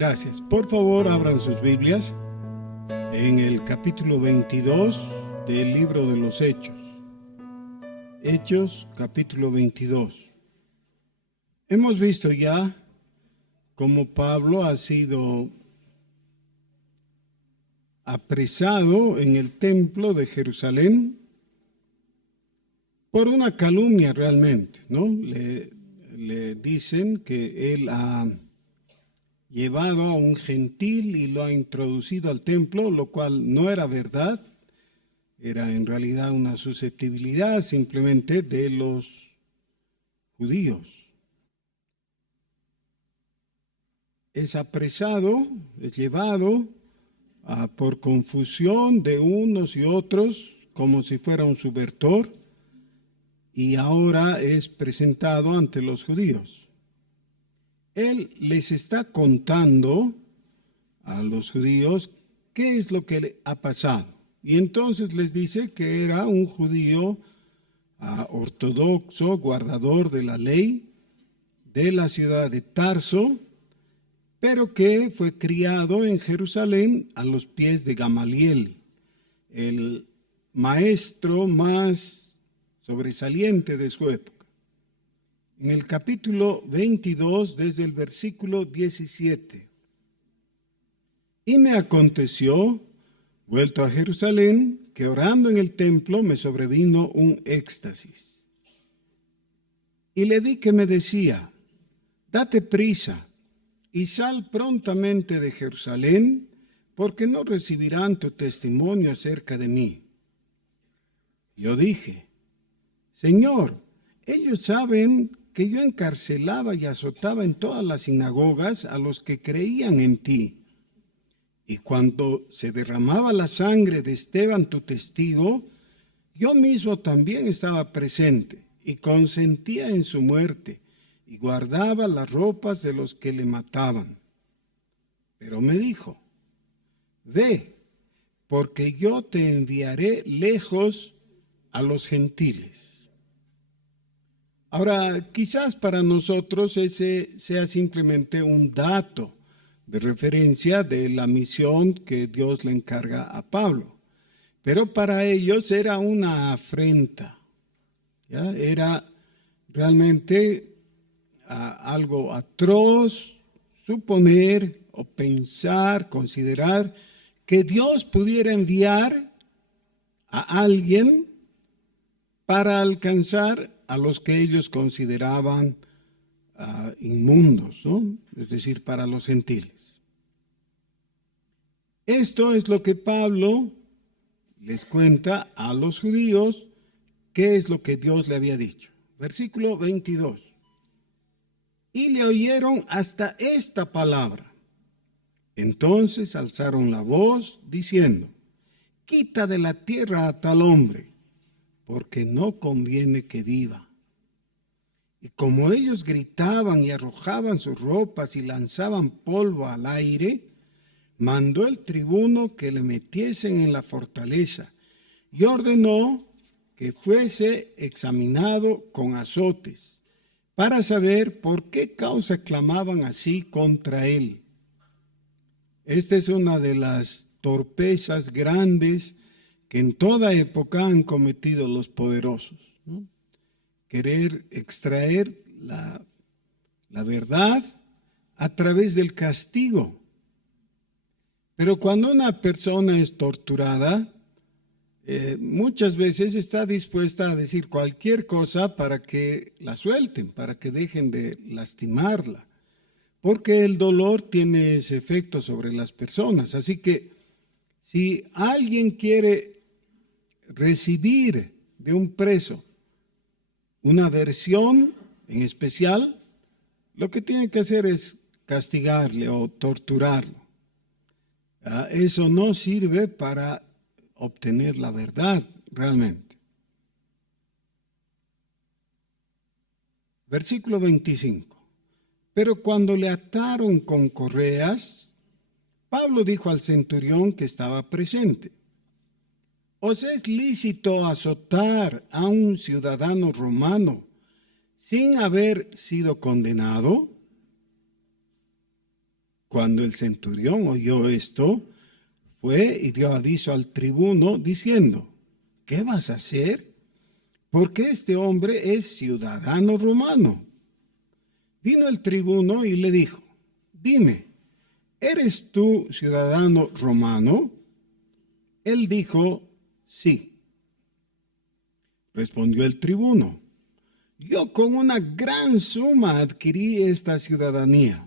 Gracias. Por favor, abran sus Biblias en el capítulo 22 del libro de los Hechos. Hechos, capítulo 22. Hemos visto ya cómo Pablo ha sido apresado en el templo de Jerusalén por una calumnia realmente, ¿no? Le dicen que él ha llevado a un gentil y lo ha introducido al templo, lo cual no era verdad, era en realidad una susceptibilidad simplemente de los judíos. Es apresado, es llevado por confusión de unos y otros, como si fuera un subvertor, y ahora es presentado ante los judíos. Él les está contando a los judíos qué es lo que le ha pasado. Y entonces les dice que era un judío ortodoxo, guardador de la ley, de la ciudad de Tarso, pero que fue criado en Jerusalén a los pies de Gamaliel, el maestro más sobresaliente de su época. En el capítulo 22, desde el versículo 17. Y me aconteció, vuelto a Jerusalén, que orando en el templo me sobrevino un éxtasis. Y le vi que me decía, date prisa y sal prontamente de Jerusalén, porque no recibirán tu testimonio acerca de mí. Yo dije, Señor, ellos saben que yo encarcelaba y azotaba en todas las sinagogas a los que creían en ti. Y cuando se derramaba la sangre de Esteban, tu testigo, yo mismo también estaba presente y consentía en su muerte y guardaba las ropas de los que le mataban. Pero me dijo, ve, porque yo te enviaré lejos a los gentiles. Ahora, quizás para nosotros ese sea simplemente un dato de referencia de la misión que Dios le encarga a Pablo, pero para ellos era una afrenta, ¿ya? Era realmente algo atroz suponer o pensar, considerar que Dios pudiera enviar a alguien para alcanzar a los que ellos consideraban inmundos, ¿no? Es decir, para los gentiles. Esto es lo que Pablo les cuenta a los judíos, qué es lo que Dios le había dicho. Versículo 22. Y le oyeron hasta esta palabra. Entonces alzaron la voz diciendo, quita de la tierra a tal hombre, porque no conviene que viva. Y como ellos gritaban y arrojaban sus ropas y lanzaban polvo al aire, mandó el tribuno que le metiesen en la fortaleza y ordenó que fuese examinado con azotes para saber por qué causa clamaban así contra él. Esta es una de las torpezas grandes que en toda época han cometido los poderosos, ¿no? Querer extraer la verdad a través del castigo. Pero cuando una persona es torturada, muchas veces está dispuesta a decir cualquier cosa para que la suelten, para que dejen de lastimarla, porque el dolor tiene ese efecto sobre las personas. Así que si alguien quiere recibir de un preso una versión en especial, lo que tiene que hacer es castigarle o torturarlo. Eso no sirve para obtener la verdad realmente. Versículo 25. Pero cuando le ataron con correas, Pablo dijo al centurión que estaba presente, ¿os es lícito azotar a un ciudadano romano sin haber sido condenado? Cuando el centurión oyó esto, fue y dio aviso al tribuno diciendo: ¿qué vas a hacer? Porque este hombre es ciudadano romano. Vino el tribuno y le dijo: dime, ¿eres tú ciudadano romano? Él dijo: sí. Respondió el tribuno: yo con una gran suma adquirí esta ciudadanía.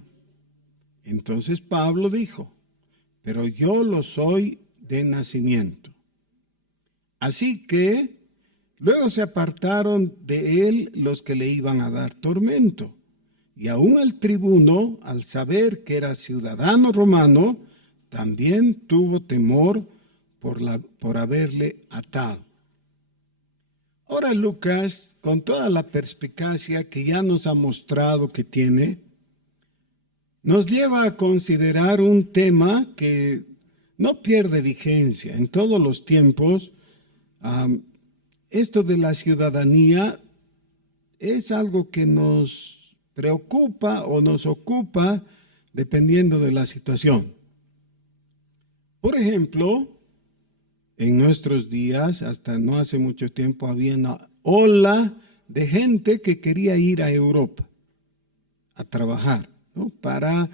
Entonces Pablo dijo: pero yo lo soy de nacimiento. Así que luego se apartaron de él los que le iban a dar tormento. Y aún el tribuno, al saber que era ciudadano romano, también tuvo temor por haberle atado. Ahora Lucas, con toda la perspicacia que ya nos ha mostrado que tiene, nos lleva a considerar un tema que no pierde vigencia en todos los tiempos. Esto de la ciudadanía es algo que nos preocupa o nos ocupa dependiendo de la situación. Por ejemplo, en nuestros días, hasta no hace mucho tiempo, había una ola de gente que quería ir a Europa a trabajar, ¿no? Para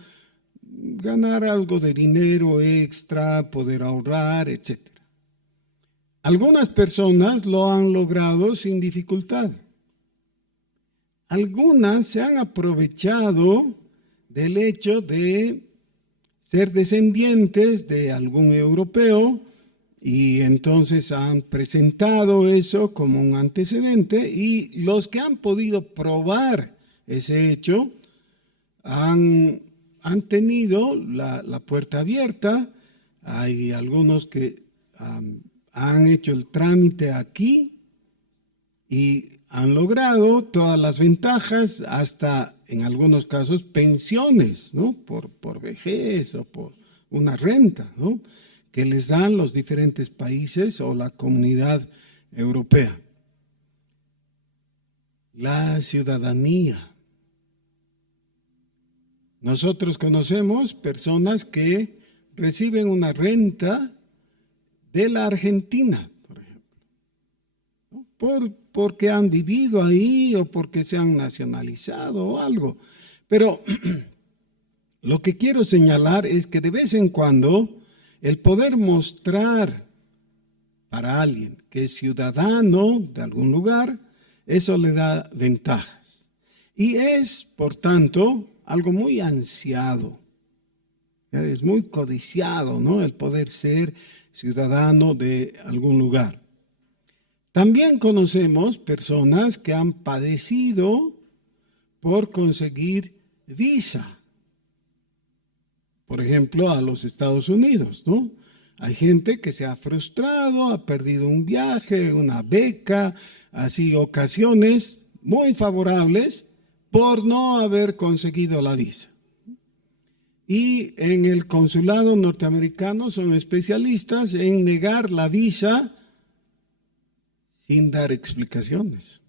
ganar algo de dinero extra, poder ahorrar, etc. Algunas personas lo han logrado sin dificultad. Algunas se han aprovechado del hecho de ser descendientes de algún europeo y entonces han presentado eso como un antecedente, y los que han podido probar ese hecho han tenido la puerta abierta. Hay algunos que han hecho el trámite aquí y han logrado todas las ventajas, hasta en algunos casos pensiones, ¿no? Por vejez o por una renta, ¿no?, que les dan los diferentes países o la comunidad europea. La ciudadanía. Nosotros conocemos personas que reciben una renta de la Argentina, por ejemplo, porque han vivido ahí o porque se han nacionalizado o algo. Pero lo que quiero señalar es que de vez en cuando el poder mostrar para alguien que es ciudadano de algún lugar, eso le da ventajas. Y es, por tanto, algo muy ansiado. Es muy codiciado, ¿no?, el poder ser ciudadano de algún lugar. También conocemos personas que han padecido por conseguir visa. Por ejemplo, a los Estados Unidos, ¿no? Hay gente que se ha frustrado, ha perdido un viaje, una beca, así ocasiones muy favorables por no haber conseguido la visa. Y en el consulado norteamericano son especialistas en negar la visa sin dar explicaciones.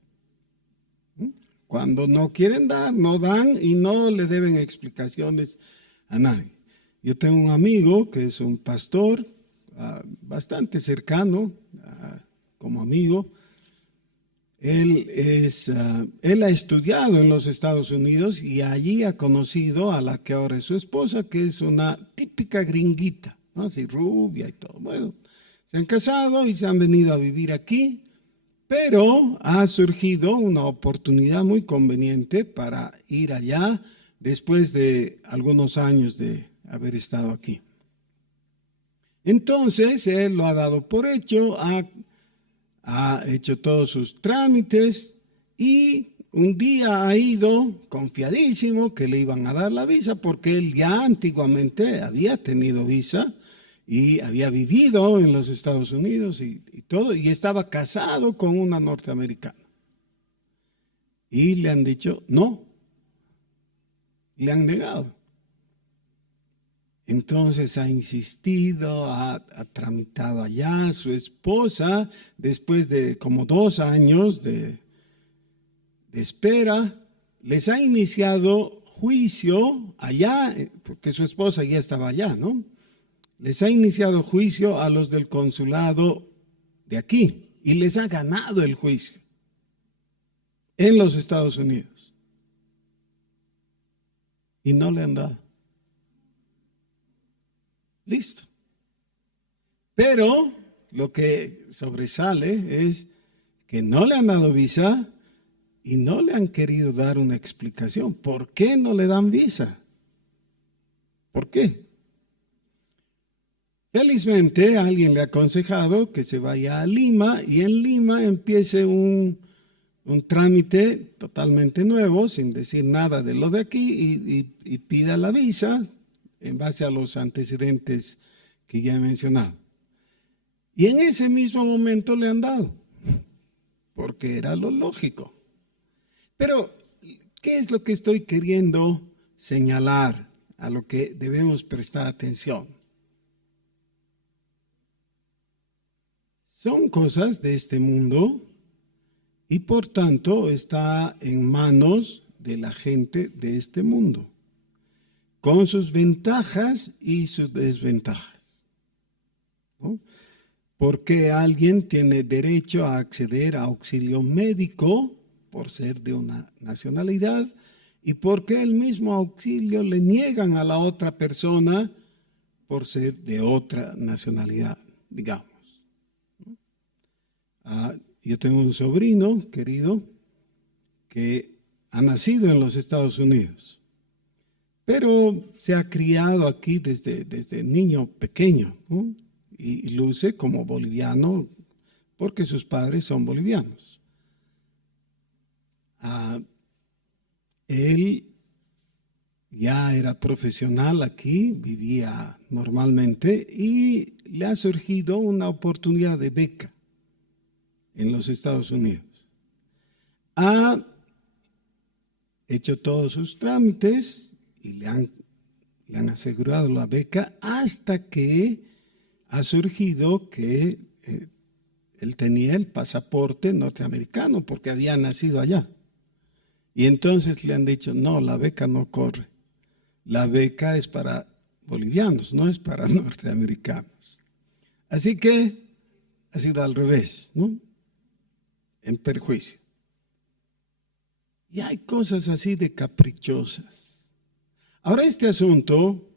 Cuando no quieren dar, no dan y no le deben explicaciones a nadie. Yo tengo un amigo que es un pastor bastante cercano como amigo. Él ha estudiado en los Estados Unidos y allí ha conocido a la que ahora es su esposa, que es una típica gringuita, ¿no?, así rubia y todo. Bueno, se han casado y se han venido a vivir aquí, pero ha surgido una oportunidad muy conveniente para ir allá después de algunos años de haber estado aquí. Entonces, él lo ha dado por hecho, ha hecho todos sus trámites y un día ha ido confiadísimo que le iban a dar la visa, porque él ya antiguamente había tenido visa y había vivido en los Estados Unidos y todo, y estaba casado con una norteamericana. Y le han dicho no, le han negado. Entonces ha insistido, ha tramitado allá. Su esposa, después de como 2 años de espera, les ha iniciado juicio allá, porque su esposa ya estaba allá, ¿no? Les ha iniciado juicio a los del consulado de aquí y les ha ganado el juicio en los Estados Unidos. Y no le han dado. Listo. Pero lo que sobresale es que no le han dado visa y no le han querido dar una explicación. ¿Por qué no le dan visa? ¿Por qué? Felizmente alguien le ha aconsejado que se vaya a Lima y en Lima empiece un trámite totalmente nuevo, sin decir nada de lo de aquí, y pida la visa en base a los antecedentes que ya he mencionado. Y en ese mismo momento le han dado, porque era lo lógico. Pero, ¿qué es lo que estoy queriendo señalar, a lo que debemos prestar atención? Son cosas de este mundo y por tanto está en manos de la gente de este mundo, con sus ventajas y sus desventajas, ¿no? Porque alguien tiene derecho a acceder a auxilio médico por ser de una nacionalidad y porque el mismo auxilio le niegan a la otra persona por ser de otra nacionalidad, digamos. Yo tengo un sobrino querido que ha nacido en los Estados Unidos, pero se ha criado aquí desde niño pequeño, ¿no? Y luce como boliviano porque sus padres son bolivianos. Él ya era profesional aquí, vivía normalmente y le ha surgido una oportunidad de beca en los Estados Unidos. Ha hecho todos sus trámites y le han asegurado la beca hasta que ha surgido que él tenía el pasaporte norteamericano porque había nacido allá. Y entonces le han dicho, no, la beca no corre. La beca es para bolivianos, no es para norteamericanos. Así que ha sido al revés, ¿no? En perjuicio. Y hay cosas así de caprichosas. Ahora este asunto,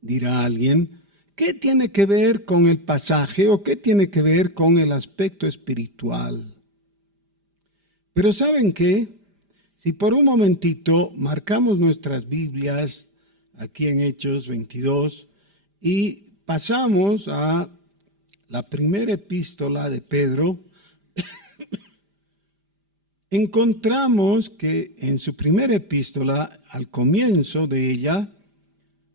dirá alguien, ¿qué tiene que ver con el pasaje o qué tiene que ver con el aspecto espiritual? Pero ¿saben qué? Si por un momentito marcamos nuestras Biblias aquí en Hechos 22 y pasamos a la primera epístola de Pedro, encontramos que en su primera epístola, al comienzo de ella,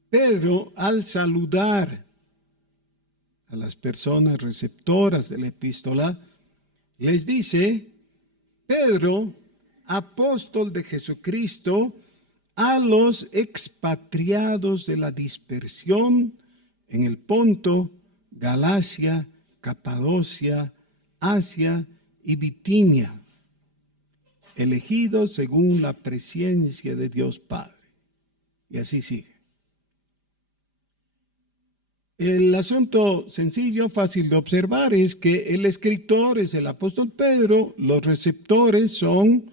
Pedro, al saludar a las personas receptoras de la epístola, les dice, Pedro, apóstol de Jesucristo, a los expatriados de la dispersión en el Ponto, Galacia, Capadocia, Asia y Bitinia, elegidos según la presencia de Dios Padre. Y así sigue. El asunto sencillo, fácil de observar, es que el escritor es el apóstol Pedro, los receptores son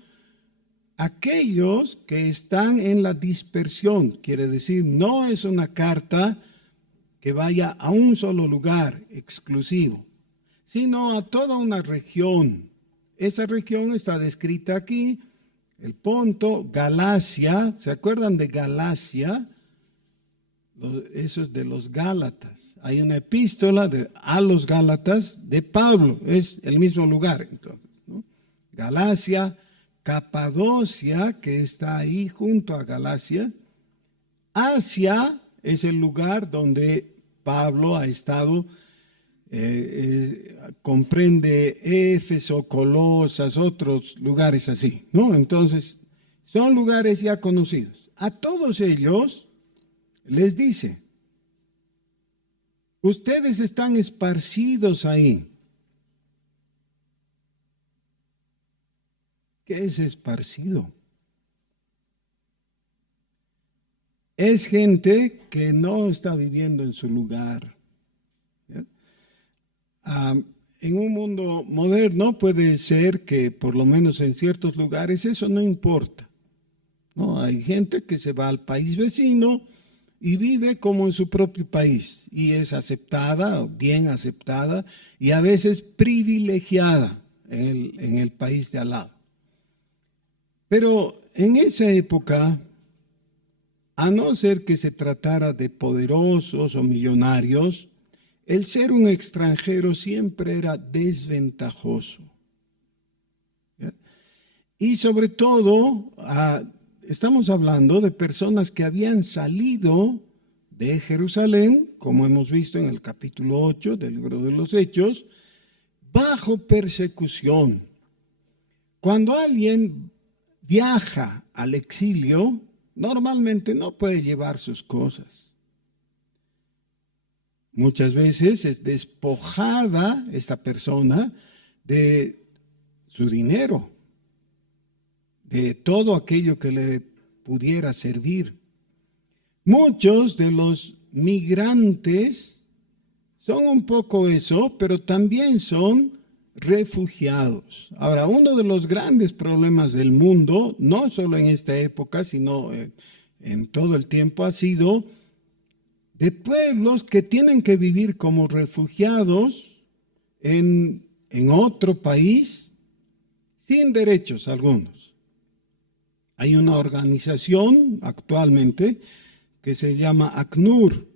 aquellos que están en la dispersión. Quiere decir, no es una carta que vaya a un solo lugar exclusivo, sino a toda una región. Esa región está descrita aquí, el Ponto, Galacia. ¿Se acuerdan de Galacia? Eso es de los Gálatas. Hay una epístola a los Gálatas de Pablo, es el mismo lugar, entonces, ¿no? Galacia, Capadocia, que está ahí junto a Galacia. Asia es el lugar donde Pablo ha estado, comprende Éfeso, Colosas, otros lugares así, ¿no? Entonces, son lugares ya conocidos. A todos ellos les dice, ustedes están esparcidos ahí. ¿Qué es esparcido? es gente que no está viviendo en su lugar. ¿Ya? En un mundo moderno puede ser que por lo menos en ciertos lugares eso no importa, ¿no? Hay gente que se va al país vecino y vive como en su propio país y es aceptada, bien aceptada y a veces privilegiada en el país de al lado. Pero en esa época, a no ser que se tratara de poderosos o millonarios, el ser un extranjero siempre era desventajoso. ¿Ya? Y sobre todo, estamos hablando de personas que habían salido de Jerusalén, como hemos visto en el capítulo 8 del libro de los Hechos, bajo persecución. Cuando alguien viaja al exilio, normalmente no puede llevar sus cosas. Muchas veces es despojada esta persona de su dinero, de todo aquello que le pudiera servir. Muchos de los migrantes son un poco eso, pero también son refugiados. Ahora, uno de los grandes problemas del mundo, no solo en esta época, sino en todo el tiempo, ha sido de pueblos que tienen que vivir como refugiados en otro país sin derechos algunos. Hay una organización actualmente que se llama ACNUR,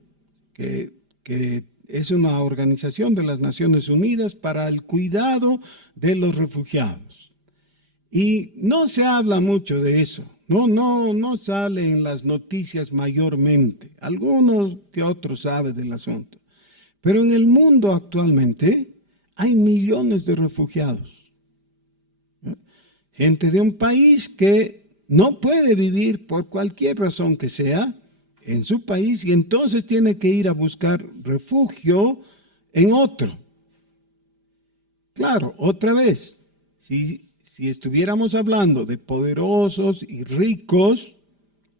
que es una organización de las Naciones Unidas para el cuidado de los refugiados. Y no se habla mucho de eso. No sale en las noticias mayormente. Algunos que otros saben del asunto. Pero en el mundo actualmente hay millones de refugiados. ¿No? Gente de un país que no puede vivir por cualquier razón que sea en su país y entonces tiene que ir a buscar refugio en otro. Claro, otra vez, si estuviéramos hablando de poderosos y ricos,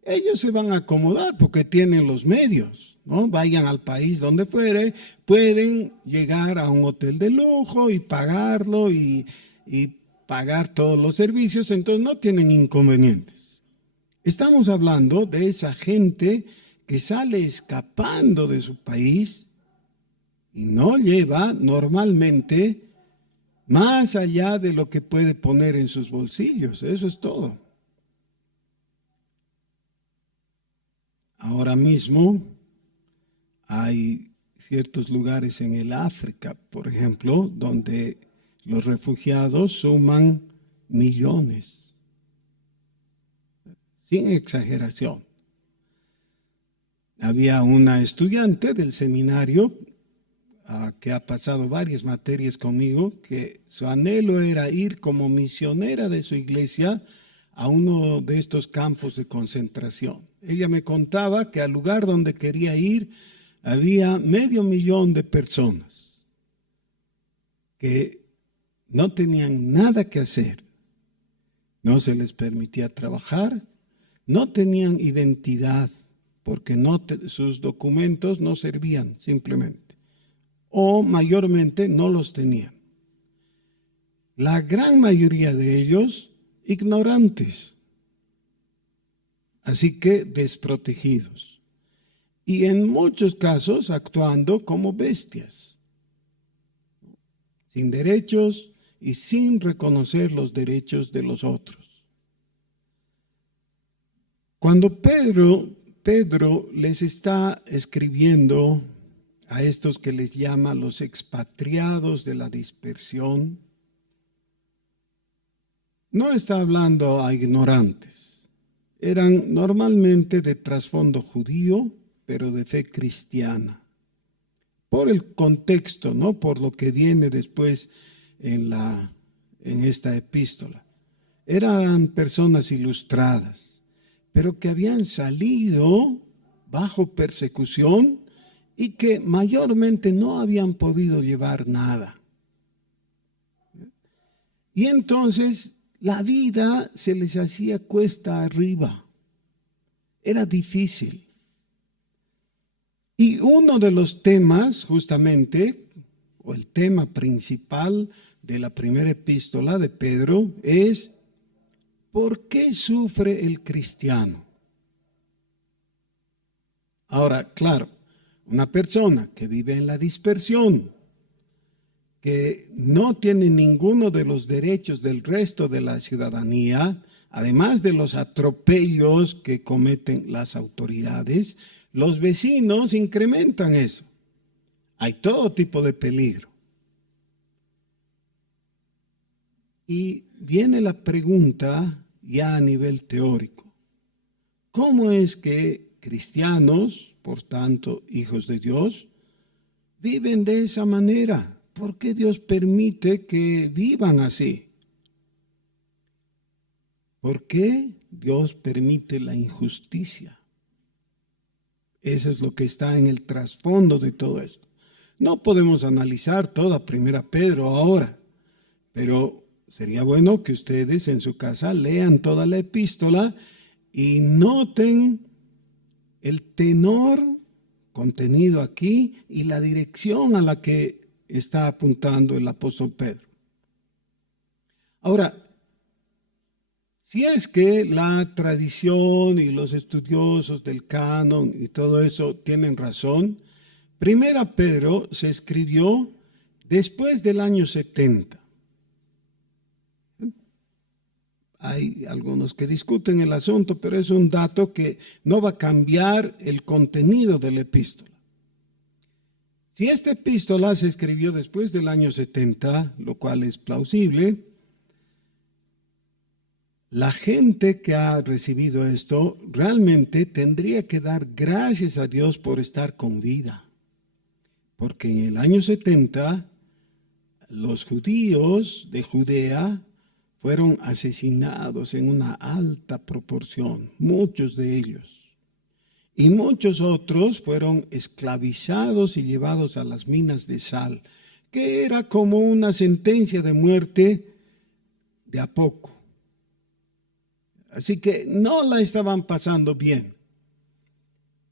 ellos se van a acomodar porque tienen los medios, ¿no? Vayan al país donde fuere, pueden llegar a un hotel de lujo y pagarlo y pagar todos los servicios, entonces no tienen inconvenientes. Estamos hablando de esa gente que sale escapando de su país y no lleva normalmente más allá de lo que puede poner en sus bolsillos. Eso es todo. Ahora mismo hay ciertos lugares en el África, por ejemplo, donde los refugiados suman millones, sin exageración. Había una estudiante del seminario que ha pasado varias materias conmigo, que su anhelo era ir como misionera de su iglesia a uno de estos campos de concentración. Ella me contaba que al lugar donde quería ir había 500,000 de personas que no tenían nada que hacer, no se les permitía trabajar, no tenían identidad porque sus documentos no servían simplemente, o mayormente no los tenían. La gran mayoría de ellos ignorantes, así que desprotegidos, y en muchos casos actuando como bestias, sin derechos y sin reconocer los derechos de los otros. Cuando Pedro les está escribiendo a estos que les llama los expatriados de la dispersión, no está hablando a ignorantes. Eran normalmente de trasfondo judío, pero de fe cristiana. Por el contexto, no por lo que viene después en esta epístola. Eran personas ilustradas, pero que habían salido bajo persecución y que mayormente no habían podido llevar nada. Y entonces la vida se les hacía cuesta arriba. Era difícil. Y uno de los temas, justamente, o el tema principal de la primera epístola de Pedro es: ¿por qué sufre el cristiano? Ahora, claro, una persona que vive en la dispersión, que no tiene ninguno de los derechos del resto de la ciudadanía, además de los atropellos que cometen las autoridades, los vecinos incrementan eso. Hay todo tipo de peligro. Y viene la pregunta ya a nivel teórico: ¿cómo es que cristianos, por tanto hijos de Dios, viven de esa manera? ¿Por qué Dios permite que vivan así? ¿Por qué Dios permite la injusticia? Eso es lo que está en el trasfondo de todo esto. No podemos analizar toda Primera Pedro ahora, pero sería bueno que ustedes en su casa lean toda la epístola y noten el tenor contenido aquí y la dirección a la que está apuntando el apóstol Pedro. Ahora, si es que la tradición y los estudiosos del canon y todo eso tienen razón, Primera Pedro se escribió después del año 70. Hay algunos que discuten el asunto, pero es un dato que no va a cambiar el contenido de la epístola. Si esta epístola se escribió después del año 70, lo cual es plausible, la gente que ha recibido esto realmente tendría que dar gracias a Dios por estar con vida. Porque en el año 70, los judíos de Judea fueron asesinados en una alta proporción, muchos de ellos. Y muchos otros fueron esclavizados y llevados a las minas de sal, que era como una sentencia de muerte de a poco. Así que no la estaban pasando bien.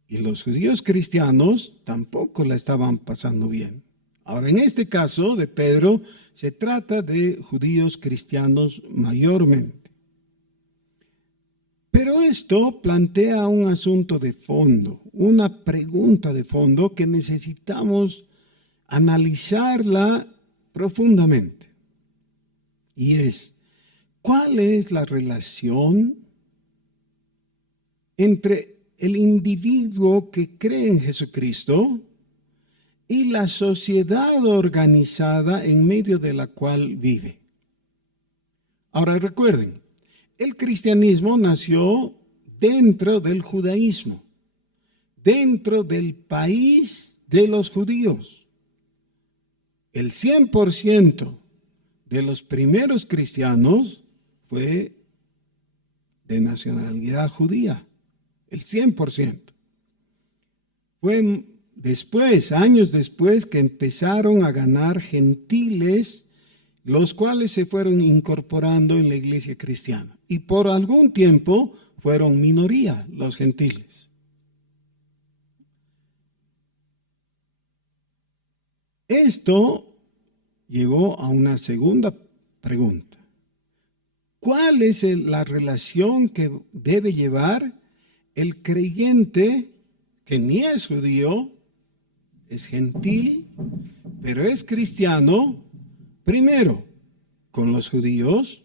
Y los judíos cristianos tampoco la estaban pasando bien. Ahora, en este caso de Pedro, se trata de judíos cristianos mayormente. Pero esto plantea un asunto de fondo, una pregunta de fondo que necesitamos analizarla profundamente. Y es: ¿cuál es la relación entre el individuo que cree en Jesucristo y la sociedad organizada en medio de la cual vive? Ahora recuerden, el cristianismo nació dentro del judaísmo, dentro del país de los judíos. El 100% de los primeros cristianos fue de nacionalidad judía, el 100%. Fue después, años después, que empezaron a ganar gentiles, los cuales se fueron incorporando en la iglesia cristiana. Y por algún tiempo fueron minoría los gentiles. Esto llevó a una segunda pregunta. ¿Cuál es la relación que debe llevar el creyente que ni es judío, es gentil, pero es cristiano, primero, con los judíos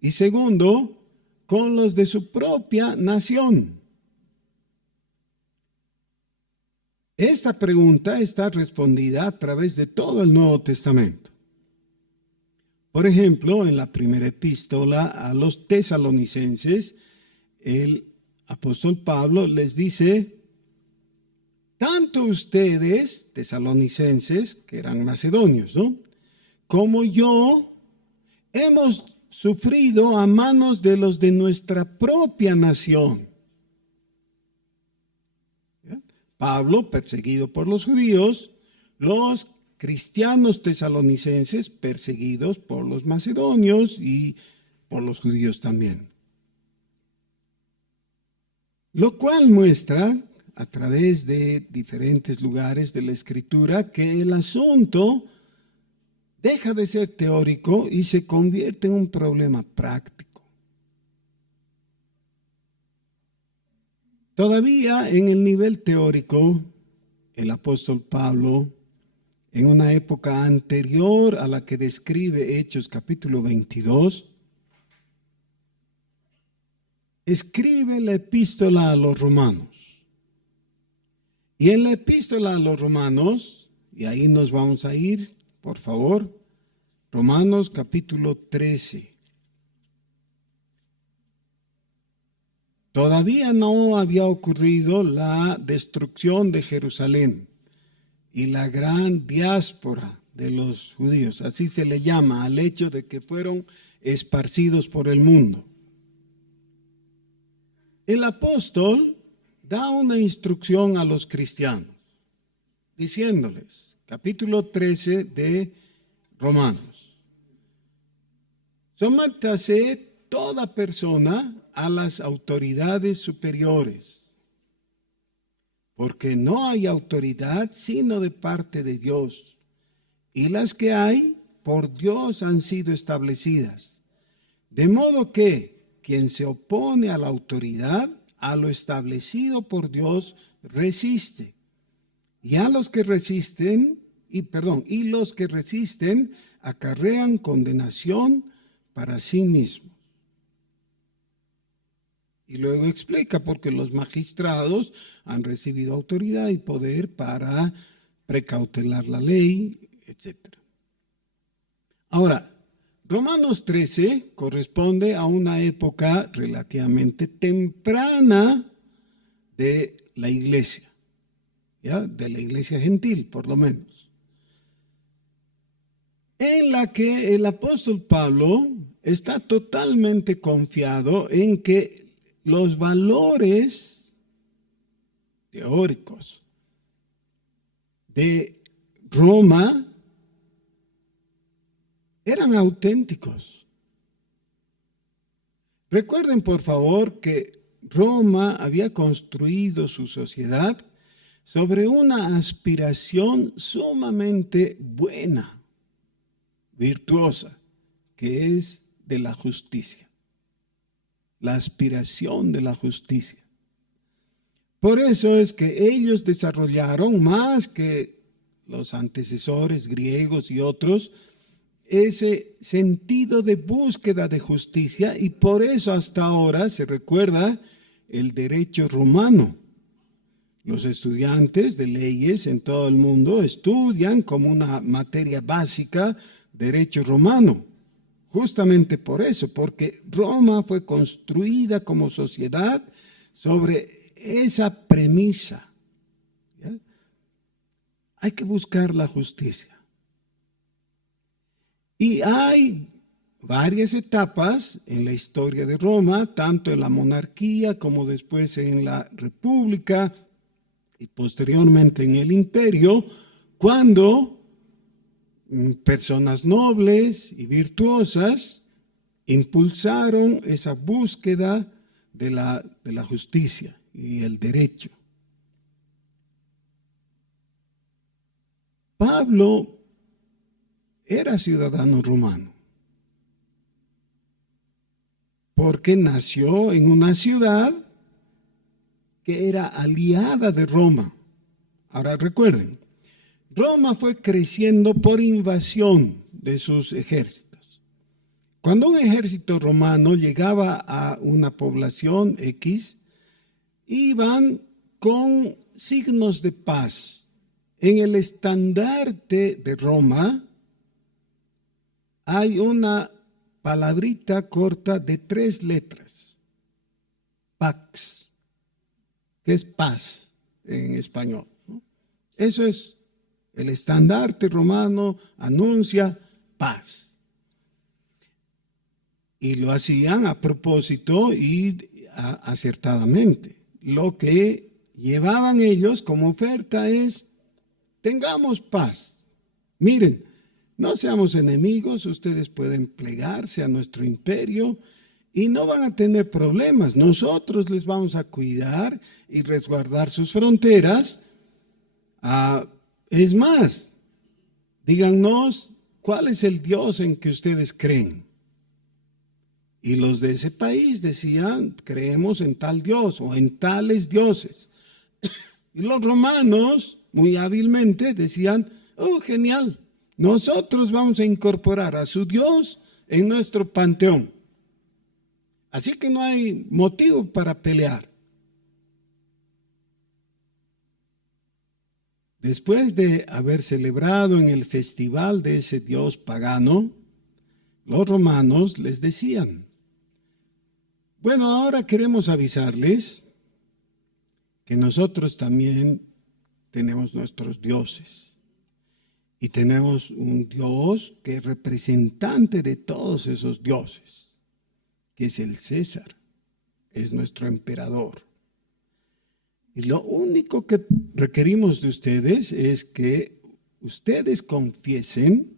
y segundo, con los de su propia nación? Esta pregunta está respondida a través de todo el Nuevo Testamento. Por ejemplo, en la primera epístola a los tesalonicenses, el apóstol Pablo les dice: tanto ustedes, tesalonicenses, que eran macedonios, ¿no?, como yo, hemos sufrido a manos de los de nuestra propia nación. ¿Ya? Pablo, perseguido por los judíos, los cristianos tesalonicenses perseguidos por los macedonios y por los judíos también. Lo cual muestra a través de diferentes lugares de la Escritura que el asunto deja de ser teórico y se convierte en un problema práctico. Todavía en el nivel teórico, el apóstol Pablo, en una época anterior a la que describe Hechos capítulo 22, escribe la epístola a los romanos. Y en la epístola a los romanos, y ahí nos vamos a ir, por favor, Romanos capítulo 13. Todavía no había ocurrido la destrucción de Jerusalén y la gran diáspora de los judíos, así se le llama al hecho de que fueron esparcidos por el mundo. El apóstol da una instrucción a los cristianos, diciéndoles, capítulo 13 de Romanos: sométase toda persona a las autoridades superiores, porque no hay autoridad sino de parte de Dios, y las que hay por Dios han sido establecidas. De modo que quien se opone a la autoridad, a lo establecido por Dios, resiste. Y a los que resisten, y los que resisten acarrean condenación para sí mismos. Y luego explica porque los magistrados han recibido autoridad y poder para precautelar la ley, etc. Ahora, Romanos 13 corresponde a una época relativamente temprana de la iglesia, ¿ya? De la iglesia gentil, por lo menos, en la que el apóstol Pablo está totalmente confiado en que los valores teóricos de Roma eran auténticos. Recuerden, por favor, que Roma había construido su sociedad sobre una aspiración sumamente buena, virtuosa, que es de la justicia. La aspiración de la justicia. Por eso es que ellos desarrollaron, más que los antecesores griegos y otros, ese sentido de búsqueda de justicia, y por eso hasta ahora se recuerda el derecho romano. Los estudiantes de leyes en todo el mundo estudian como una materia básica derecho romano. Justamente por eso, porque Roma fue construida como sociedad sobre esa premisa. ¿Ya? Hay que buscar la justicia. Y hay varias etapas en la historia de Roma, tanto en la monarquía como después en la república y posteriormente en el imperio, cuando personas nobles y virtuosas impulsaron esa búsqueda de la justicia y el derecho. Pablo era ciudadano romano porque nació en una ciudad que era aliada de Roma. Ahora recuerden, Roma fue creciendo por invasión de sus ejércitos. Cuando un ejército romano llegaba a una población X, iban con signos de paz. En el estandarte de Roma hay una palabrita corta de 3 letras, pax, que es paz en español, ¿no? Eso es. El estandarte romano anuncia paz. Y lo hacían a propósito y acertadamente. Lo que llevaban ellos como oferta es: tengamos paz. Miren, no seamos enemigos, ustedes pueden plegarse a nuestro imperio y no van a tener problemas. Nosotros les vamos a cuidar y resguardar sus fronteras. Es más, díganos cuál es el Dios en que ustedes creen. Y los de ese país decían, creemos en tal Dios o en tales dioses. Y los romanos, muy hábilmente, decían, oh, genial, nosotros vamos a incorporar a su Dios en nuestro panteón. Así que no hay motivo para pelear. Después de haber celebrado en el festival de ese Dios pagano, los romanos les decían, bueno, ahora queremos avisarles que nosotros también tenemos nuestros dioses. Y tenemos un Dios que es representante de todos esos dioses, que es el César, es nuestro emperador. Y lo único que requerimos de ustedes es que ustedes confiesen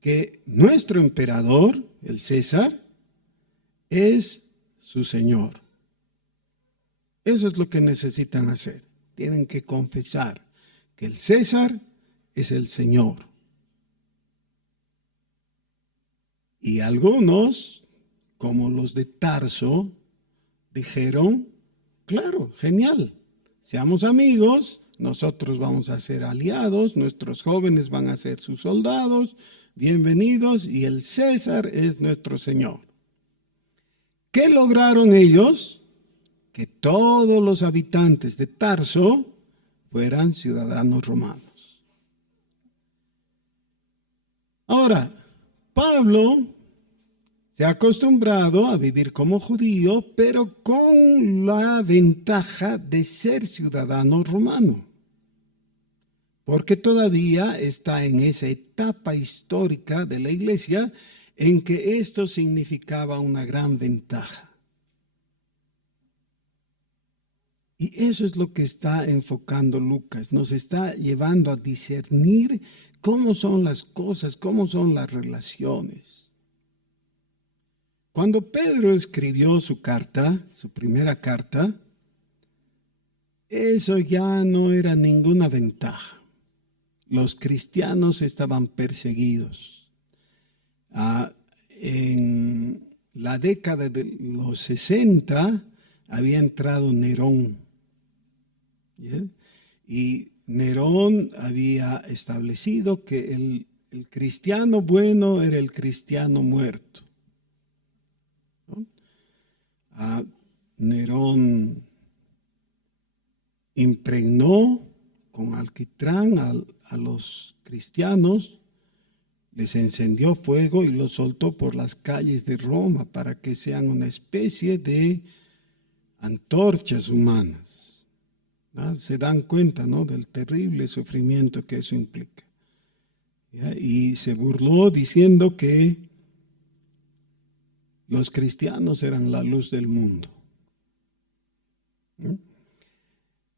que nuestro emperador, el César, es su Señor. Eso es lo que necesitan hacer. Tienen que confesar que el César es el Señor. Y algunos, como los de Tarso, dijeron, claro, genial, seamos amigos, nosotros vamos a ser aliados, nuestros jóvenes van a ser sus soldados, bienvenidos, y el César es nuestro Señor. ¿Qué lograron ellos? Que todos los habitantes de Tarso fueran ciudadanos romanos. Ahora, Pablo se ha acostumbrado a vivir como judío, pero con la ventaja de ser ciudadano romano, porque todavía está en esa etapa histórica de la iglesia en que esto significaba una gran ventaja. Y eso es lo que está enfocando Lucas, nos está llevando a discernir cómo son las cosas, cómo son las relaciones. Cuando Pedro escribió su carta, su primera carta, eso ya no era ninguna ventaja. Los cristianos estaban perseguidos. En la década de los 60 había entrado Nerón. ¿Yeah? Y Nerón había establecido que el cristiano bueno era el cristiano muerto. ¿No? Nerón impregnó con alquitrán a los cristianos, les encendió fuego y los soltó por las calles de Roma para que sean una especie de antorchas humanas. ¿No? Se dan cuenta, ¿no?, del terrible sufrimiento que eso implica. ¿Ya? Y se burló diciendo que los cristianos eran la luz del mundo. ¿No?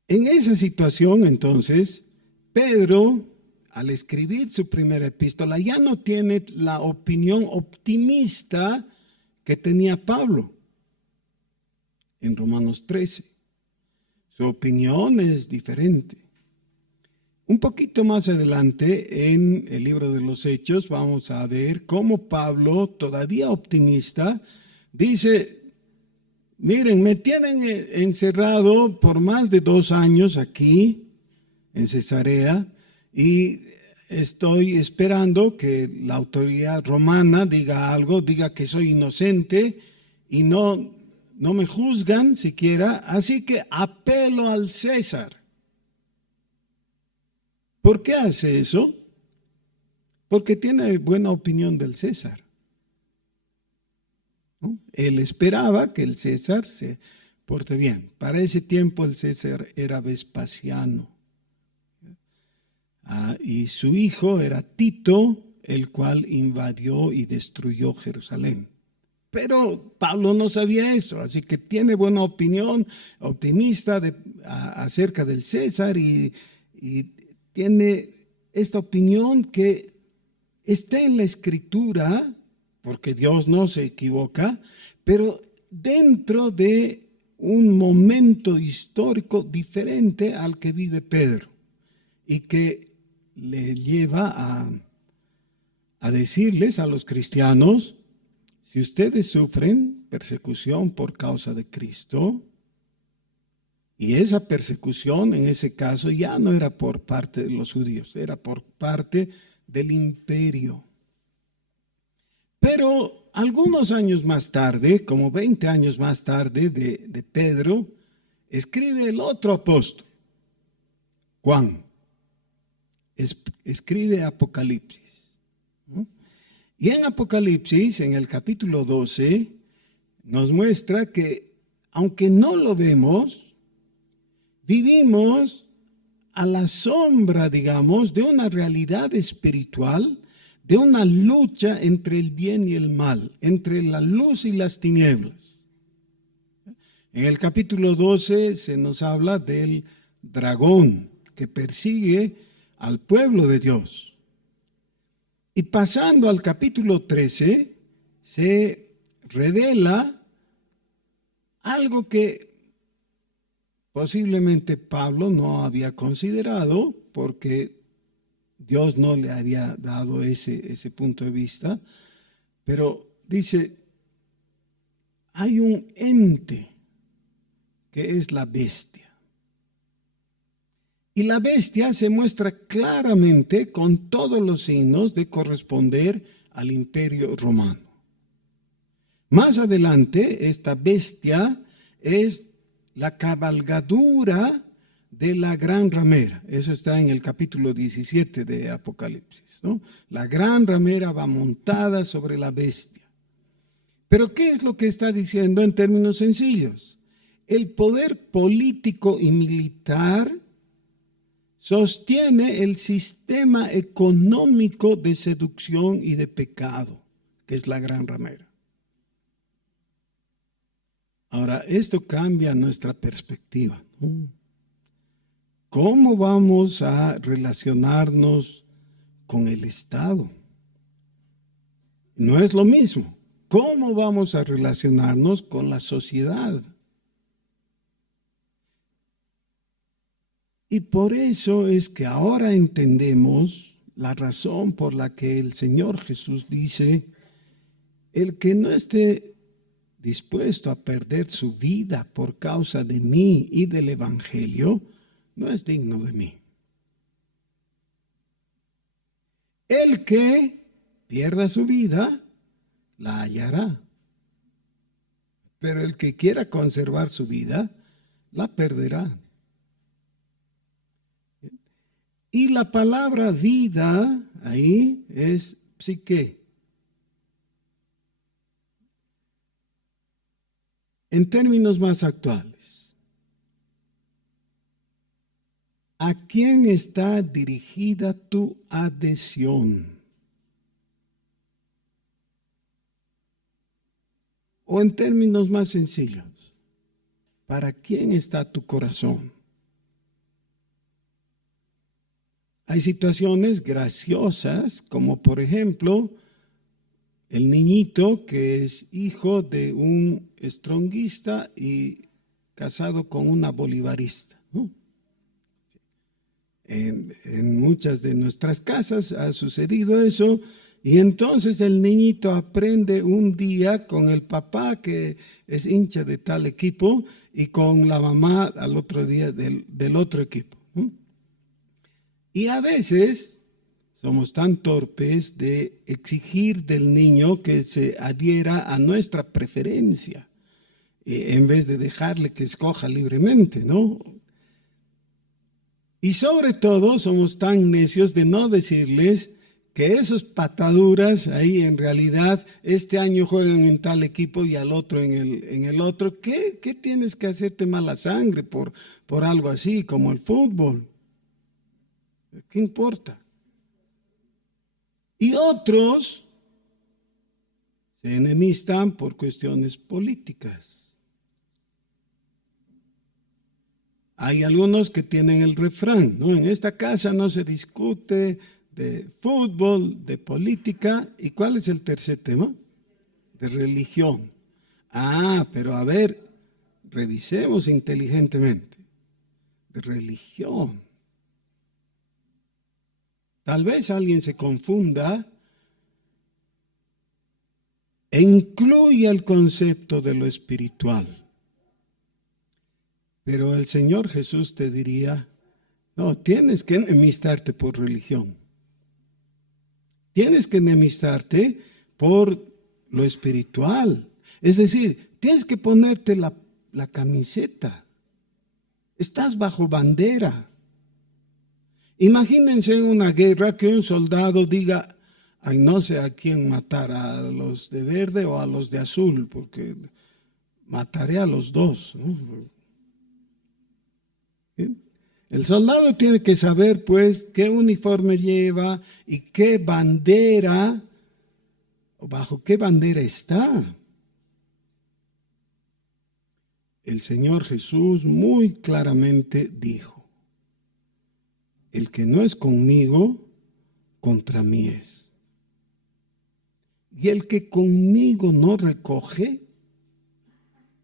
En esa situación, entonces, Pedro, al escribir su primera epístola, ya no tiene la opinión optimista que tenía Pablo en Romanos 13. Su opinión es diferente. Un poquito más adelante, en el libro de los Hechos, vamos a ver cómo Pablo, todavía optimista, dice: miren, me tienen encerrado por más de 2 años aquí en Cesarea y estoy esperando que la autoridad romana diga algo, diga que soy inocente y no me juzgan siquiera, así que apelo al César. ¿Por qué hace eso? Porque tiene buena opinión del César. ¿No? Él esperaba que el César se porte bien. Para ese tiempo el César era Vespasiano. Y su hijo era Tito, el cual invadió y destruyó Jerusalén. Pero Pablo no sabía eso, así que tiene buena opinión, optimista acerca del César y tiene esta opinión que está en la Escritura, porque Dios no se equivoca, pero dentro de un momento histórico diferente al que vive Pedro y que le lleva a decirles a los cristianos: si ustedes sufren persecución por causa de Cristo, y esa persecución en ese caso ya no era por parte de los judíos, era por parte del imperio. Pero algunos años más tarde, como 20 años más tarde de Pedro, escribe el otro apóstol, Juan. Escribe Apocalipsis, ¿no? Y en Apocalipsis, en el capítulo 12, nos muestra que, aunque no lo vemos, vivimos a la sombra, digamos, de una realidad espiritual, de una lucha entre el bien y el mal, entre la luz y las tinieblas. En el capítulo 12 se nos habla del dragón que persigue al pueblo de Dios. Y pasando al capítulo 13, se revela algo que posiblemente Pablo no había considerado, porque Dios no le había dado ese punto de vista, pero dice: hay un ente que es la bestia. Y la bestia se muestra claramente con todos los signos de corresponder al imperio romano. Más adelante, esta bestia es la cabalgadura de la gran ramera. Eso está en el capítulo 17 de Apocalipsis, ¿no? La gran ramera va montada sobre la bestia. Pero ¿qué es lo que está diciendo en términos sencillos? El poder político y militar sostiene el sistema económico de seducción y de pecado, que es la gran ramera. Ahora, esto cambia nuestra perspectiva, ¿no? ¿Cómo vamos a relacionarnos con el Estado? No es lo mismo. ¿Cómo vamos a relacionarnos con la sociedad? Y por eso es que ahora entendemos la razón por la que el Señor Jesús dice: el que no esté dispuesto a perder su vida por causa de mí y del Evangelio, no es digno de mí. El que pierda su vida, la hallará. Pero el que quiera conservar su vida, la perderá. Y la palabra vida ahí es psique. En términos más actuales, ¿a quién está dirigida tu adhesión? O en términos más sencillos, ¿para quién está tu corazón? Hay situaciones graciosas, como por ejemplo, el niñito que es hijo de un stronguista y casado con una bolivarista, ¿no? En muchas de nuestras casas ha sucedido eso, y entonces el niñito aprende un día con el papá que es hincha de tal equipo y con la mamá al otro día del otro equipo, ¿no? Y a veces somos tan torpes de exigir del niño que se adhiera a nuestra preferencia, en vez de dejarle que escoja libremente, ¿no? Y sobre todo somos tan necios de no decirles que esas pataduras ahí en realidad este año juegan en tal equipo y al otro en el otro. ¿Qué tienes que hacerte mala sangre por algo así como el fútbol? ¿Qué importa? Y otros se enemistan por cuestiones políticas. Hay algunos que tienen el refrán, ¿no? En esta casa no se discute de fútbol, de política. ¿Y cuál es el tercer tema? De religión. Pero a ver, revisemos inteligentemente. De religión. Tal vez alguien se confunda e incluya el concepto de lo espiritual. Pero el Señor Jesús te diría, no, tienes que enemistarte por religión. Tienes que enemistarte por lo espiritual. Es decir, tienes que ponerte la camiseta. Estás bajo bandera. Imagínense en una guerra que un soldado diga, ay, no sé a quién matar, a los de verde o a los de azul, porque mataré a los dos, ¿no? El soldado tiene que saber, pues, qué uniforme lleva y qué bandera, o bajo qué bandera está. El Señor Jesús muy claramente dijo, el que no es conmigo, contra mí es. Y el que conmigo no recoge,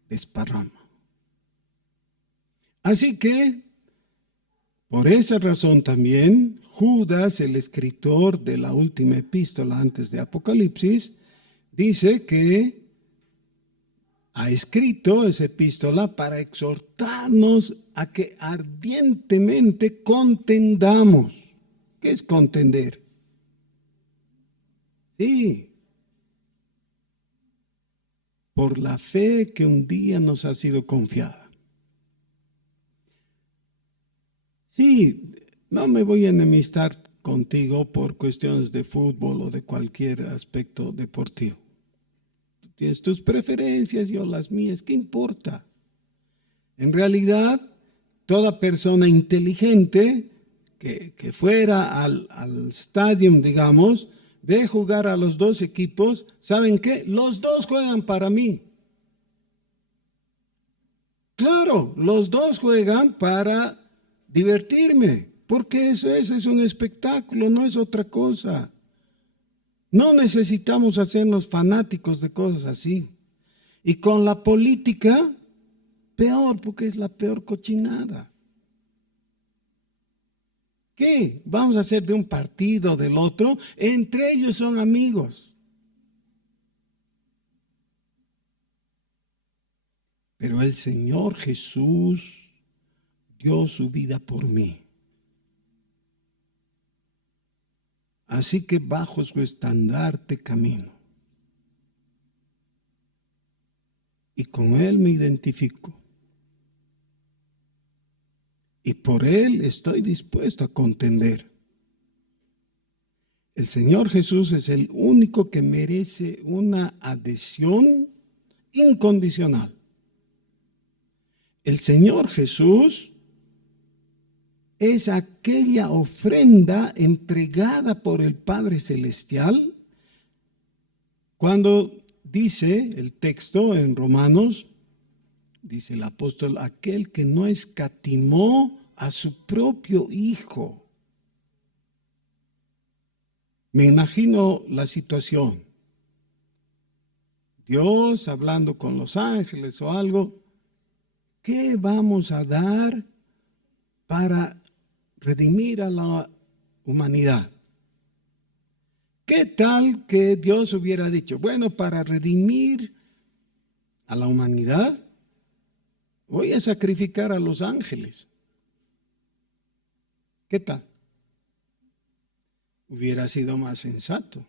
desparrama. Así que, por esa razón también, Judas, el escritor de la última epístola antes de Apocalipsis, dice que ha escrito esa epístola para exhortarnos a que ardientemente contendamos. ¿Qué es contender? Sí, por la fe que un día nos ha sido confiada. Sí, no me voy a enemistar contigo por cuestiones de fútbol o de cualquier aspecto deportivo. Tú tienes tus preferencias, yo las mías, ¿qué importa? En realidad, toda persona inteligente que fuera al estadio, digamos, ve jugar a los dos equipos, ¿saben qué? Los dos juegan para mí. Claro, los dos juegan para divertirme, porque eso es un espectáculo, no es otra cosa. No necesitamos hacernos fanáticos de cosas así. Y con la política, peor, porque es la peor cochinada. ¿Qué? ¿Vamos a hacer de un partido o del otro? Entre ellos son amigos. Pero el Señor Jesús dio su vida por mí. Así que bajo su estandarte camino. Y con Él me identifico. Y por Él estoy dispuesto a contender. El Señor Jesús es el único que merece una adhesión incondicional. El Señor Jesús es aquella ofrenda entregada por el Padre Celestial cuando dice el texto en Romanos, dice el apóstol, aquel que no escatimó a su propio Hijo. Me imagino la situación. Dios hablando con los ángeles o algo, ¿qué vamos a dar para redimir a la humanidad? ¿Qué tal que Dios hubiera dicho, bueno, para redimir a la humanidad, voy a sacrificar a los ángeles? ¿Qué tal? Hubiera sido más sensato.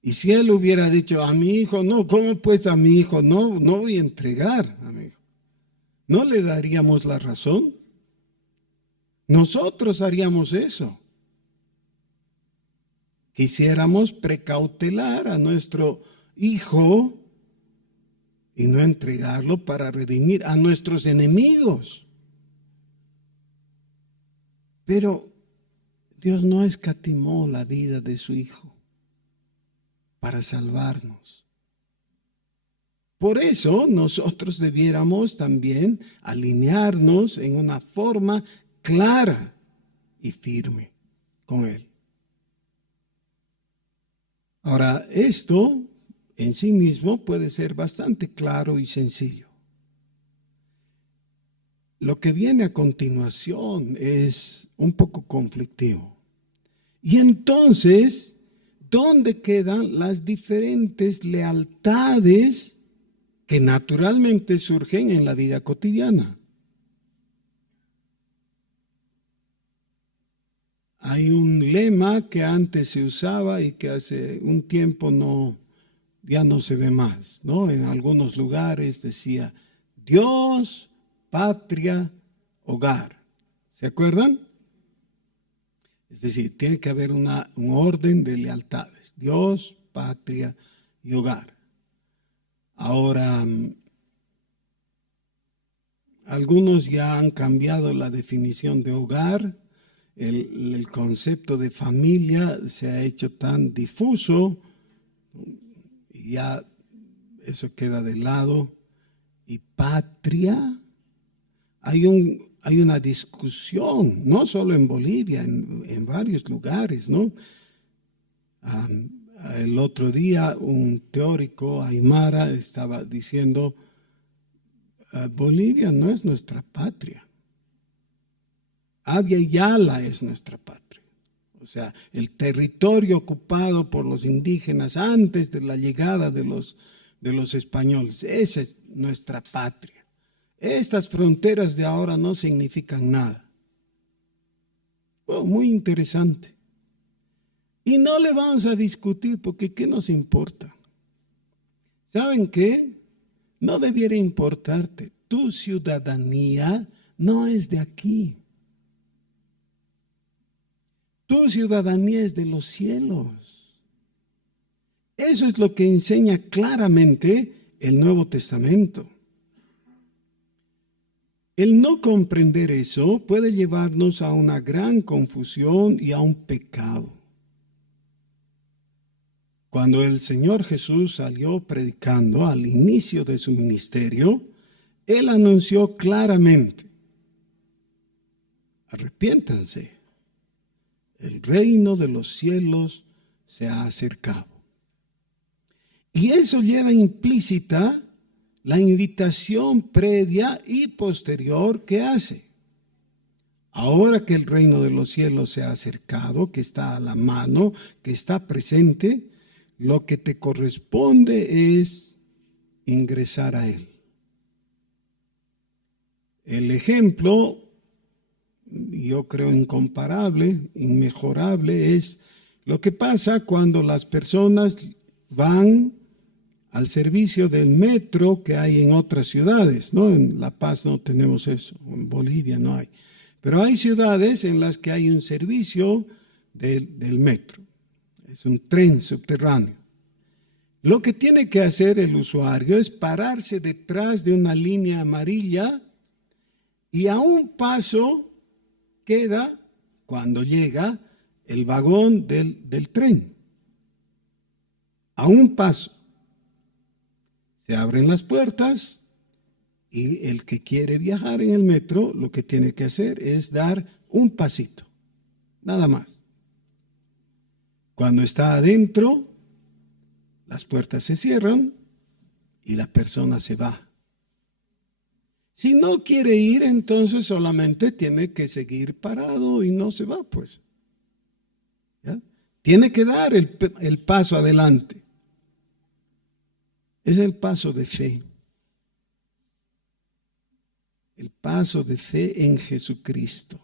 Y si Él hubiera dicho, a mi hijo no, ¿cómo pues a mi hijo no? No voy a entregar a mi hijo. ¿No le daríamos la razón? Nosotros haríamos eso. Quisiéramos precautelar a nuestro hijo y no entregarlo para redimir a nuestros enemigos. Pero Dios no escatimó la vida de su hijo para salvarnos. Por eso nosotros debiéramos también alinearnos en una forma clara y firme con Él. Ahora, esto en sí mismo puede ser bastante claro y sencillo. Lo que viene a continuación es un poco conflictivo. Y entonces, ¿dónde quedan las diferentes lealtades que naturalmente surgen en la vida cotidiana? Hay un lema que antes se usaba y que hace un tiempo ya no se ve más, ¿no? En algunos lugares decía Dios, patria, hogar. ¿Se acuerdan? Es decir, tiene que haber un orden de lealtades. Dios, patria y hogar. Ahora, algunos ya han cambiado la definición de hogar. El concepto de familia se ha hecho tan difuso y ya eso queda de lado. Y patria, hay una discusión, no solo en Bolivia, en varios lugares, ¿no? El otro día un teórico aymara estaba diciendo, Bolivia no es nuestra patria. Abya Yala es nuestra patria. O sea, el territorio ocupado por los indígenas antes de la llegada de los españoles, esa es nuestra patria. Estas fronteras de ahora no significan nada. Oh, muy interesante. Y no le vamos a discutir porque ¿qué nos importa? ¿Saben qué? No debiera importarte. Tu ciudadanía no es de aquí. Tu ciudadanía es de los cielos. Eso es lo que enseña claramente el Nuevo Testamento. El no comprender eso puede llevarnos a una gran confusión y a un pecado. Cuando el Señor Jesús salió predicando al inicio de su ministerio, Él anunció claramente, arrepiéntanse, el reino de los cielos se ha acercado. Y eso lleva implícita la invitación previa y posterior que hace. Ahora que el reino de los cielos se ha acercado, que está a la mano, que está presente, lo que te corresponde es ingresar a él. El ejemplo, yo creo incomparable, inmejorable, es lo que pasa cuando las personas van al servicio del metro que hay en otras ciudades, ¿no? En La Paz no tenemos eso, en Bolivia no hay. Pero hay ciudades en las que hay un servicio del metro. Es un tren subterráneo. Lo que tiene que hacer el usuario es pararse detrás de una línea amarilla y a un paso queda, cuando llega, el vagón del tren. A un paso. Se abren las puertas y el que quiere viajar en el metro lo que tiene que hacer es dar un pasito, nada más. Cuando está adentro, las puertas se cierran y la persona se va. Si no quiere ir, entonces solamente tiene que seguir parado y no se va, pues. ¿Ya? Tiene que dar el paso adelante. Es el paso de fe. El paso de fe en Jesucristo.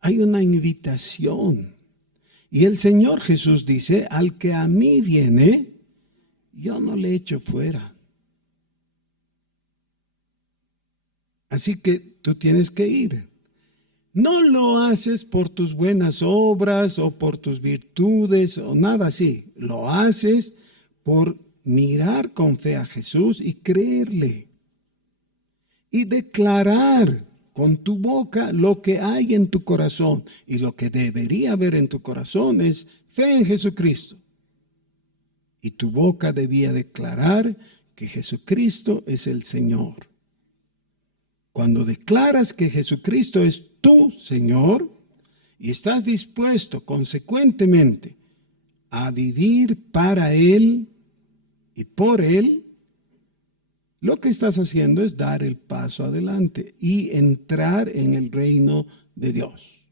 Hay una invitación. Y el Señor Jesús dice, al que a mí viene, yo no le echo fuera. Así que tú tienes que ir. No lo haces por tus buenas obras o por tus virtudes o nada así. Lo haces por mirar con fe a Jesús y creerle. Y declarar con tu boca lo que hay en tu corazón. Y lo que debería haber en tu corazón es fe en Jesucristo. Y tu boca debía declarar que Jesucristo es el Señor. Cuando declaras que Jesucristo es tu Señor y estás dispuesto consecuentemente a vivir para Él y por Él, lo que estás haciendo es dar el paso adelante y entrar en el reino de Dios.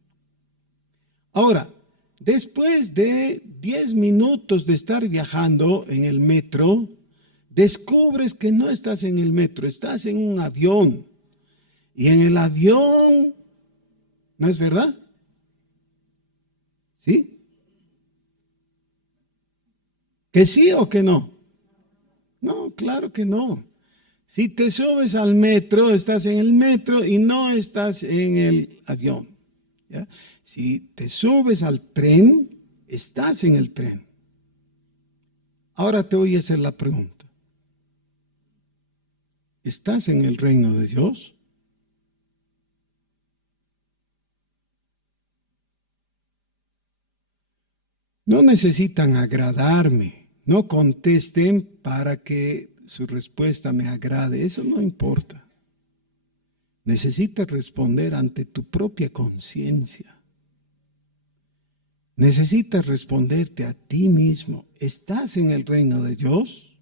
Ahora, después de 10 minutos de estar viajando en el metro, descubres que no estás en el metro, estás en un avión. Y en el avión, ¿no es verdad? ¿Sí? ¿Que sí o que no? No, claro que no. Si te subes al metro, estás en el metro y no estás en el avión. ¿Ya? Si te subes al tren, estás en el tren. Ahora te voy a hacer la pregunta. ¿Estás en el reino de Dios? No necesitan agradarme, no contesten para que su respuesta me agrade, eso no importa. Necesitas responder ante tu propia conciencia. Necesitas responderte a ti mismo. ¿Estás en el reino de Dios?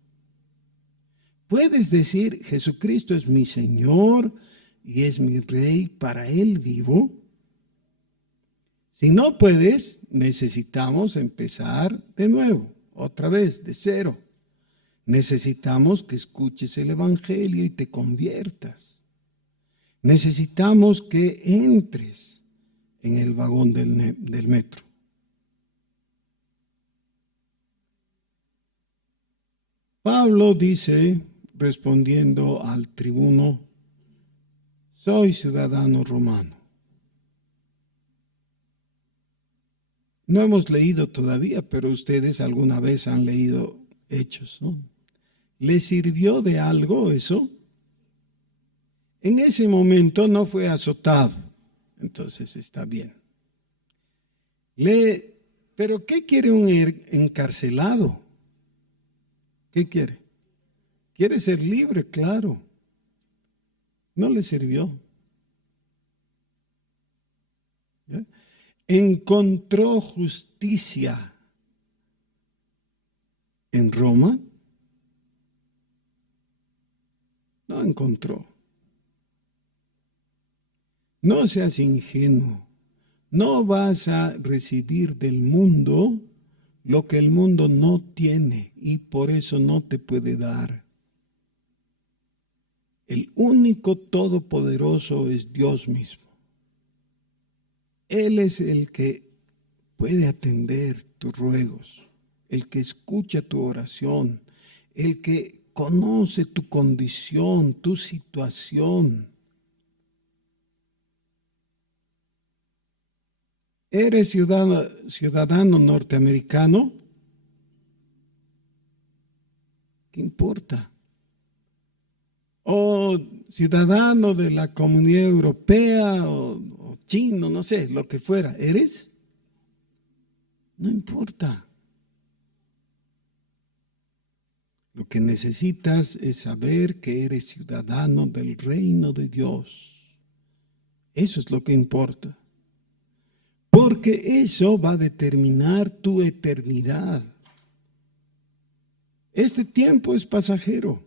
Puedes decir, Jesucristo es mi Señor y es mi Rey, para Él vivo. Si no puedes, necesitamos empezar de nuevo, otra vez, de cero. Necesitamos que escuches el Evangelio y te conviertas. Necesitamos que entres en el vagón del metro. Pablo dice, respondiendo al tribuno, soy ciudadano romano. No hemos leído todavía, pero ustedes alguna vez han leído Hechos, ¿no? ¿Le sirvió de algo eso? En ese momento no fue azotado, entonces está bien. Pero ¿qué quiere un encarcelado? ¿Qué quiere? Quiere ser libre, claro. No le sirvió. ¿Ya? ¿Encontró justicia en Roma? No encontró. No seas ingenuo. No vas a recibir del mundo lo que el mundo no tiene y por eso no te puede dar. El único todopoderoso es Dios mismo. Él es el que puede atender tus ruegos, el que escucha tu oración, el que conoce tu condición, tu situación. ¿Eres ciudadano norteamericano? ¿Qué importa? ¿O ciudadano de la Comunidad Europea o chino, no sé, lo que fuera? ¿Eres? No importa. Lo que necesitas es saber que eres ciudadano del reino de Dios. Eso es lo que importa. Porque eso va a determinar tu eternidad. Este tiempo es pasajero.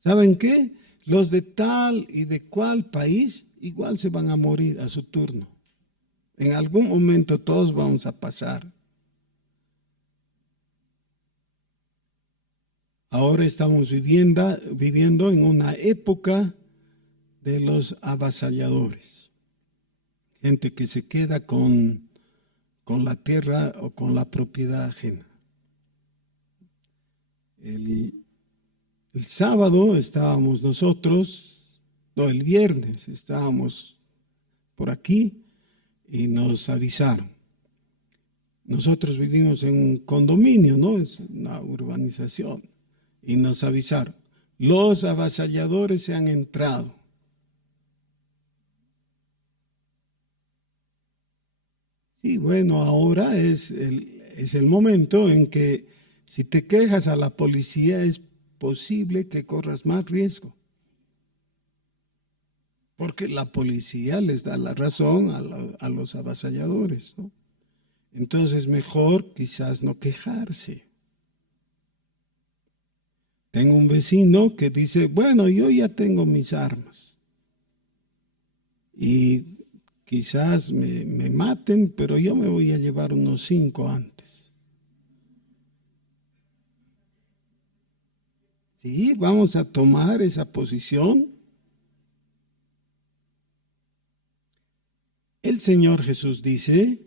¿Saben qué? Los de tal y de cual país igual se van a morir a su turno. En algún momento todos vamos a pasar. Ahora estamos viviendo en una época de los avasalladores. Gente que se queda con la tierra o con la propiedad ajena. El sábado estábamos nosotros, no, el viernes estábamos por aquí y nos avisaron. Nosotros vivimos en un condominio, ¿no? Es una urbanización. Y nos avisaron, los avasalladores se han entrado. Sí, bueno, ahora es el momento en que si te quejas a la policía es posible que corras más riesgo. Porque la policía les da la razón a los avasalladores, ¿no? Entonces mejor quizás no quejarse. Tengo un vecino que dice, bueno, yo ya tengo mis armas. Y quizás me maten, pero yo me voy a llevar unos 5 antes. Sí, vamos a tomar esa posición. El Señor Jesús dice,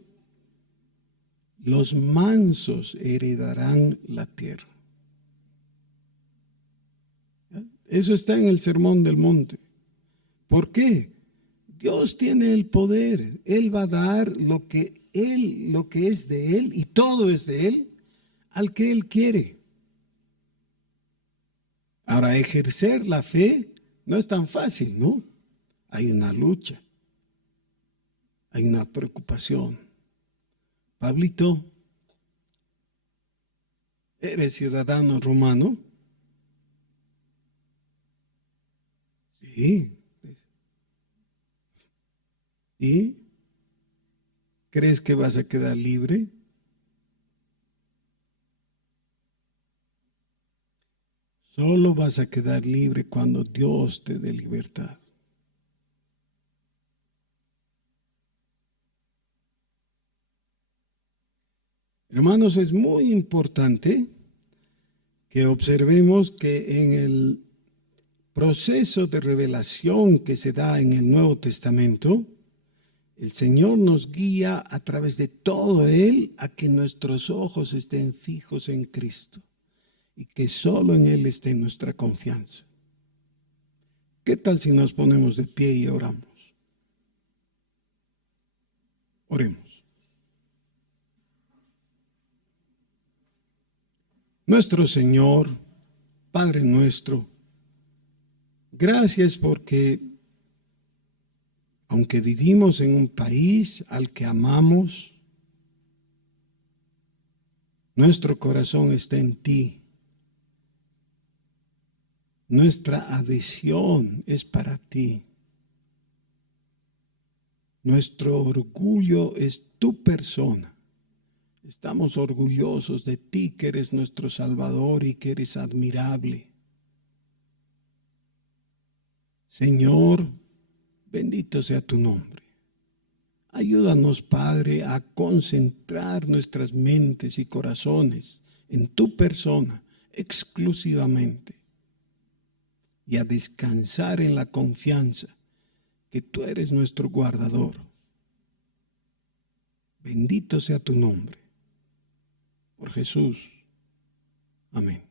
los mansos heredarán la tierra. Eso está en el Sermón del Monte. ¿Por qué? Dios tiene el poder. Él va a dar lo que es de Él, y todo es de Él, al que Él quiere. Ahora, ejercer la fe no es tan fácil, ¿no? Hay una lucha, hay una preocupación. Pablito, ¿eres ciudadano romano? Sí. ¿Y crees que vas a quedar libre? Solo vas a quedar libre cuando Dios te dé libertad. Hermanos, es muy importante que observemos que en el proceso de revelación que se da en el Nuevo Testamento, el Señor nos guía a través de todo Él a que nuestros ojos estén fijos en Cristo y que solo en Él esté nuestra confianza. ¿Qué tal si nos ponemos de pie y oramos? Oremos. Nuestro Señor, Padre nuestro, gracias porque aunque vivimos en un país al que amamos, nuestro corazón está en ti. Nuestra adhesión es para ti. Nuestro orgullo es tu persona. Estamos orgullosos de ti, que eres nuestro Salvador y que eres admirable. Señor, bendito sea tu nombre. Ayúdanos, Padre, a concentrar nuestras mentes y corazones en tu persona exclusivamente y a descansar en la confianza que tú eres nuestro guardador. Bendito sea tu nombre. Por Jesús. Amén.